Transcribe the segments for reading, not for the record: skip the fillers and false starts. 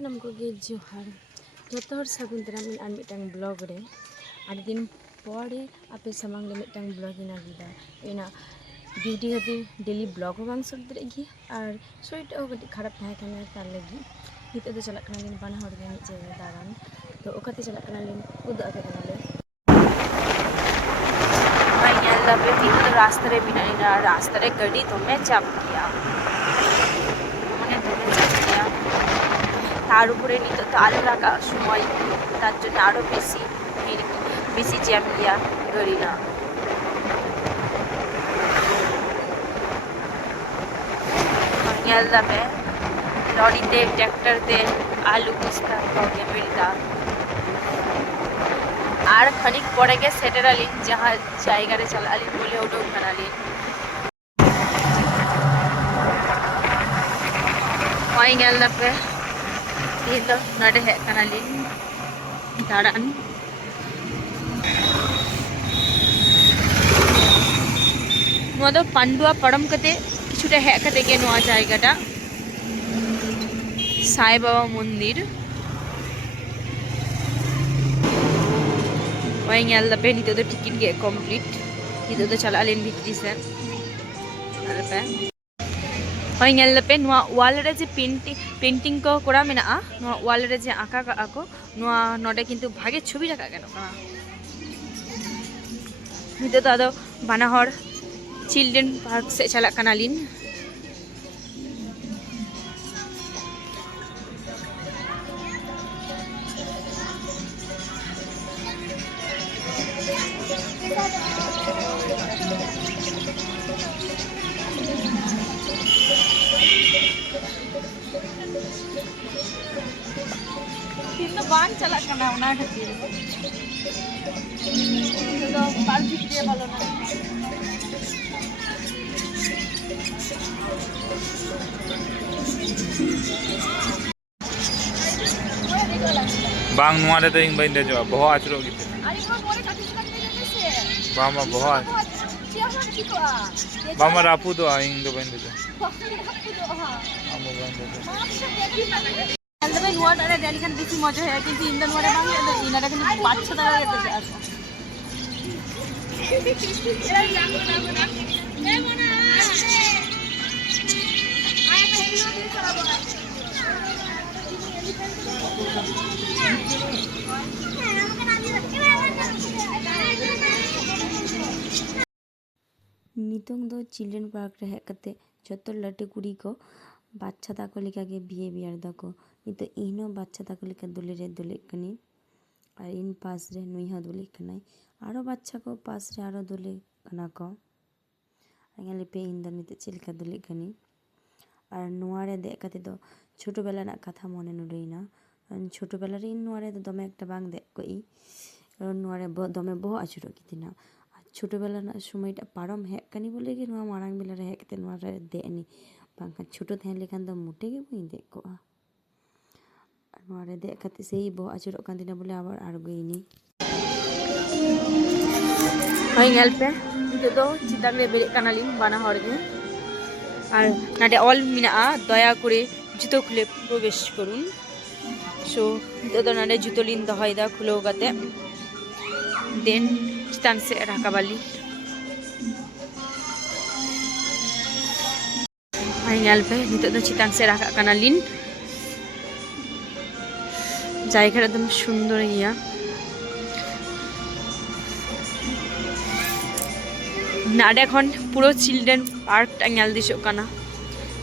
sanam koge johar joto hor sagun daram an mitang blog re adi din pore ape samang le mitang blog ina gida ina beauty hati daily blog ho bang sod dare gi ar soita ho gadi kharap thahe kana tar lagi nito do chalak kana lin bana hor ge ni jega daran to okate chalak kana lin udu ape kana le mai nyal da pe nito do rasta re bina ina rasta re gadi to me chap kiya তার উপরে নিত তাল লাগা সময় তার জন্য আরও বেশি জ্যাম গিয়া ধরি না ᱧᱮᱞ ᱫᱟᱯᱮ ᱞᱚᱨᱤᱛᱮ ᱴᱨᱟᱠᱴᱟᱨ ᱛᱮ আলু বস্তা ᱠᱚᱜᱮ ᱵᱤᱲᱫᱟ আর খানিক পরে গে সেটের আলিন যাহা জায়গারে চাল আলিন বলে ওঠো খানালিন ওই ᱧᱮᱞ ᱫᱟᱯᱮ Ito, nadahe kanalin daran. Nuwa do Pandua param kate কিছুটা হে kate ge nuwa জায়গাটা সাই বাবা মন্দির ওই ᱧᱮᱞ ᱫᱟᱯᱮ ᱱᱤᱛᱚᱜ ᱫᱚ ᱴᱤᱠᱤᱴ ᱜᱮ ᱠᱚᱢᱯᱞᱤᱴ ᱱᱤᱛᱚᱜ ᱫᱚ ᱪᱟᱞᱟᱜ ᱟᱹᱞᱤᱧ ᱵᱷᱤᱛᱨᱤ ᱥᱮᱱ ᱧᱮᱞ ᱦᱳᱭ ᱧᱮᱞ ᱫᱟᱯᱮ ᱱᱚᱣᱟ ᱳᱣᱟᱞ ᱨᱮ ᱡᱮ পেইন্টিং ᱠᱚ ᱠᱚᱨᱟ ᱢᱮᱱᱟᱜᱼᱟ ᱱᱚᱣᱟ ᱳᱣᱟᱞ ᱨᱮ ᱡᱮ আঁকা ᱠᱟᱜᱼᱟ ᱠᱚ ᱱᱚᱣᱟ ᱱᱚᱰᱮ ᱠᱤᱱᱛᱩ ᱵᱷᱟᱜᱮ ছবি রাখা ᱜᱟᱱᱚᱜ ᱠᱟᱱᱟ ᱱᱤᱛᱚᱜ ᱫᱚ ᱟᱫᱚ ᱵᱟᱱᱟ ᱦᱚᱲ চিলড্রেন পার্ক ᱥᱮᱫ ᱪᱟᱞᱟᱜ ᱠᱟᱱᱟᱞᱤᱧ কিন্তু বান চালাক না ওনা খাতির তো পার ভিতরে ভালো না bang nuare to ing bain dejo boho achro gitu ari ko more kati kati jane se bama boho cia ha ki to a bama rapu to ing do bain dejo rapu to ha amo bain dejo আলাদা নোয়াটারে দেখান বেশি মজা হয় কিন্তু ইন্দা নোয়ারে বাংলা তো ইনারা কিন্তু বাচ্চা তারা যেতে যায় এরা লাগো লাগো না এ মনা আয় তো হিরো দিন চালাবো নিতং দো চিলড্রেন পার্ক রে হেক কতে যত লটে কুড়ি কো বাচ্চা তাকো লিকা গে বিহেভিয়ার দাকো নিতো ইনো বাচ্চা তাকো লিকা দুলে রে দুলে কনি আর ইন পাস রে নুই হা দুলে কনাই আরো বাচ্চা কো পাস রে আরো দুলে কনা কো আঙ্গালে পে ইন্দা নিতে চিলকা দুলে কনি আর নোয়ারে দে কাতে তো ছোটবেলা না কথা মনে নুরই না ছোটবেলা রে নোয়ারে তো দমে একটা বাং দে কই নোয়ারে দমে বহু আচুরো কিতি না আর ছোটবেলা না সময়টা পারম হেক কানি বলে কি নোয়া মারাং বেলা রে হেকতে নোয়ারে দেনি bangkan छोटो तहन लेखान ᱫᱚ ᱢᱩᱴᱮ ᱜᱮ ᱵᱟᱹᱧ ᱫᱮᱡ ᱠᱚᱜᱼᱟ ᱱᱚᱣᱟ ᱨᱮ ᱫᱮᱡ ᱠᱟᱛᱮ ᱥᱮᱭ ᱵᱚᱦᱚᱜ ᱟᱹᱪᱩᱨᱚᱜ ᱠᱟᱱ ᱛᱤᱧᱟ ᱵᱚᱞᱮ ᱟᱵᱟᱨ ᱟᱬᱜᱚᱭᱤᱱᱤ ᱦᱳᱭ ᱧᱮᱞ ᱯᱮ ᱱᱤᱛᱚᱜ ᱫᱚ ᱪᱮᱛᱟᱱ ᱨᱮ ᱵᱮᱨᱮᱫ ᱠᱟᱱᱟᱞᱤᱧ ᱵᱟᱱᱟ ᱦᱚᱲ ᱜᱮ আর নাডে অল মেনাᱜᱼᱟ দয়া করে জুতো খুলে প্রবেশ করুন সো নিতোগ ᱫᱚ নাডে জুতো লিন দহয়দা খুলেও কাতে দেন চিতান সে রাকাবালি ᱧᱮᱞ ᱯᱮ ᱱᱤᱛᱚᱜ ᱫᱚ ᱪᱮᱛᱟᱱ ᱥᱮᱫ ᱨᱟᱠᱟᱵ ᱠᱟᱱᱟᱞᱤᱧ ᱡᱟᱭᱜᱟ ᱮᱠᱫᱚᱢ সুন্দর গিয়া নাডে ᱠᱷᱚᱱ পুরো চিলড্রেন পার্কটা ᱧᱮᱞ দিশᱚᱜ ᱠᱟᱱᱟ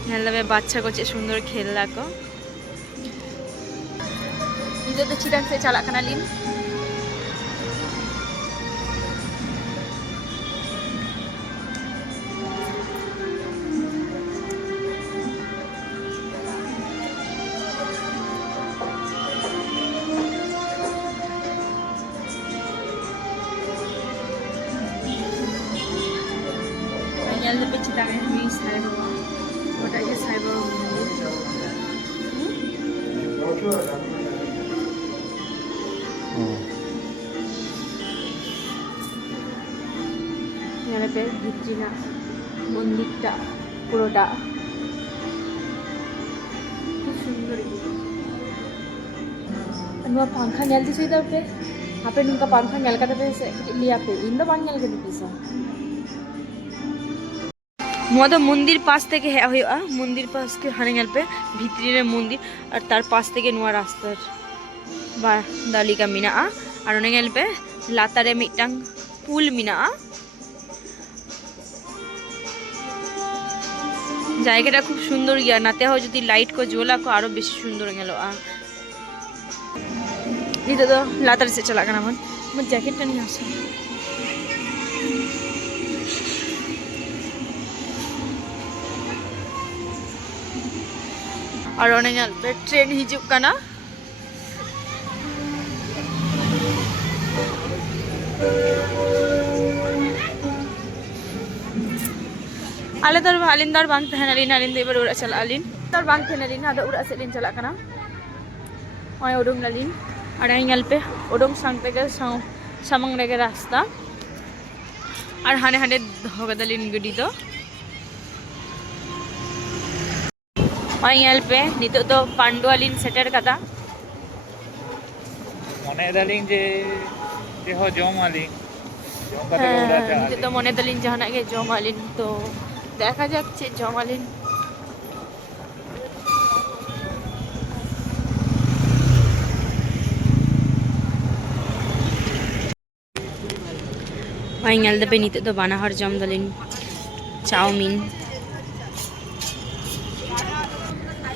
ᱧᱮᱞ ᱫᱟᱵᱮ বাচ্চা ᱠᱚ ᱪᱮᱫ সুন্দর খেললা ᱠᱚ ᱱᱤᱛᱚᱜ ᱫᱚ চিতান ᱥᱮᱫ ᱪᱟᱞᱟᱜ ᱠᱟᱱᱟᱞᱤᱧ Nyala pe citang ni Sai Baba. Otak je Sai Baba. Nyala pe ভিতরিনা মন্দিরটা পুরোটা খুব সুন্দর ᱱᱚᱣᱟ ᱯᱟᱝᱠᱷᱟ ᱧᱮᱞ ᱫᱤᱥᱟᱹᱭ ᱫᱟᱯᱮ ᱟᱯᱮ ᱱᱚᱝᱠᱟ ᱯᱟᱝᱠᱷᱟ ᱧᱮᱞ ᱠᱟᱛᱮ ᱯᱮ ᱞᱟᱹᱭᱟᱯᱮ ᱤᱧ ᱫᱚ ᱵᱟᱝ ᱧᱮᱞ ᱠᱟᱛᱮ ᱛᱤᱥ ᱦᱚᱸ ᱱᱚᱣᱟ ᱫᱚ ᱢᱚᱱᱫᱤᱨ ᱯᱟᱥ থেকে ᱦᱮᱡ ᱦᱩᱭᱩᱜᱼᱟ ᱢᱚᱱᱫᱤর পাশ থেকে হানে ᱧᱮᱞ ᱯᱮ ᱵᱷᱤᱛᱨᱤ ᱨᱮ মন্দির আর তার পাশ থেকে ᱱᱚᱣᱟ রাস্তার বা দালিকা মেনাᱜᱼᱟ আর ᱚᱱᱮ ᱧᱮᱞ ᱯᱮ ᱞᱟᱛᱟᱨ ᱨᱮ ᱢᱤᱫᱴᱟᱝ পুল মেনাᱜᱼᱟ জায়গাটা খুব সুন্দর গিয়া নাতে হয় যদি লাইট কো জ্বলা কো আরো বেশি সুন্দর ᱧᱮᱞᱚᱜᱼᱟ ᱱᱤᱛᱚᱜ ᱫᱚ ᱞᱟᱛᱟᱨ ᱥᱮᱫ ᱪᱟᱞᱟᱜ ᱠᱟᱱᱟ ᱵᱚᱱ ᱡᱮᱠᱮᱴ টা নিয়ে আসো আর অনেক ᱧᱮᱞ ᱯᱮ ট্রেন হিজুᱜ ᱠᱟᱱᱟ ᱟᱞᱮ ᱫᱚ ᱟᱹᱞᱤᱧ ᱫᱚ ᱵᱟᱝ ᱛᱟᱦᱮᱱᱟᱞᱤᱧ ᱟᱹᱞᱤᱧ ᱫᱚ ᱮᱵᱟᱨ ᱚᱲᱟᱜ ᱪᱟᱞᱟᱜ ᱟᱹᱞᱤᱧ ᱫᱚ ᱵᱟᱝ ᱛᱟᱦᱮᱱᱟᱞᱤᱧ ᱟᱫᱚ ᱚᱲᱟᱜ ᱥᱮᱫ ᱞᱤᱧ ᱪᱟᱞᱟᱜ ᱠᱟᱱᱟ ᱱᱚᱜᱼᱚᱭ ᱩᱰᱩᱝ ᱱᱟᱞᱤᱧ আর ᱧᱮᱞ ᱯᱮ ᱩᱰᱩᱝ ᱥᱟᱝ ᱛᱮᱜᱮ ᱥᱟᱢᱟᱝ ᱨᱮᱜᱮ রাস্তা আর হানে হানে ᱫᱚᱦᱚ ᱠᱟᱫᱟᱞᱤᱧ ᱜᱟᱹᱰᱤ ᱫᱚ ᱱᱚᱜᱼᱚᱭ ᱧᱮᱞ ᱯᱮ ᱱᱤᱛᱚᱜ ᱫᱚ ᱯᱟন্ডᱩয়া ᱞᱤᱧ ᱥᱮᱴᱮᱨ ᱠᱟᱫᱟ মনে দালিং যে দেহ জমালি জম কাতে ওরা চা নিতোগ তো মনে দালিন জাহানাক গে জমালিন তো দেখা যাক চেয়ে জমালিন Ay ngal da benito do bana har jam dalin chowmein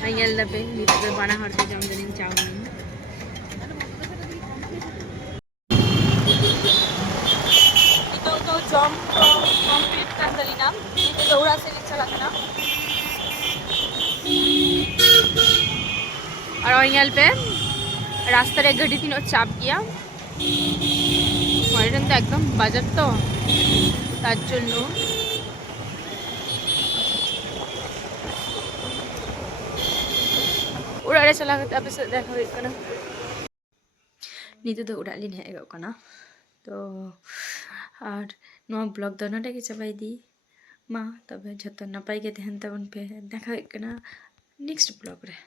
ay ngal da benito do bana har jam dalin chowmein ito to jam complete kan dalina ito dawra se chala kana আর ওই ngal pe রাস্তার এক গাড়ি তিন চাপ গিয়া ময়দান তো একদম বাজার তো তার জন্য ᱚᱲᱟᱜ ᱨᱮ ᱪᱟᱞᱟᱣ ᱠᱟᱛᱮ ᱟᱯᱮ ᱥᱟᱶ ᱫᱮᱠᱷᱟ ᱦᱩᱭᱩᱜ ᱠᱟᱱᱟ ᱱᱤᱛᱚᱜ ᱫᱚ ᱚᱲᱟᱜ ᱞᱤᱧ ᱦᱮᱡ ᱠᱟᱱᱟ ᱛᱚ ᱟᱨ ᱱᱚᱣᱟ ᱵᱞᱚᱜ ᱫᱚ ᱱᱚᱰᱮ ᱜᱮ ᱪᱟᱵᱟᱭ ᱫᱤ ᱢᱟ ᱛᱚᱵᱮ ᱡᱷᱚᱛᱚ ᱱᱟᱯᱟᱭ ᱜᱮ ᱛᱟᱦᱮᱱ ᱛᱟᱵᱚᱱ ᱯᱮ ᱫᱮᱠᱷᱟ ᱦᱩᱭᱩᱜ ᱠᱟᱱᱟ ᱱᱮᱠᱥᱴ ᱵᱞᱚᱜ ᱨᱮ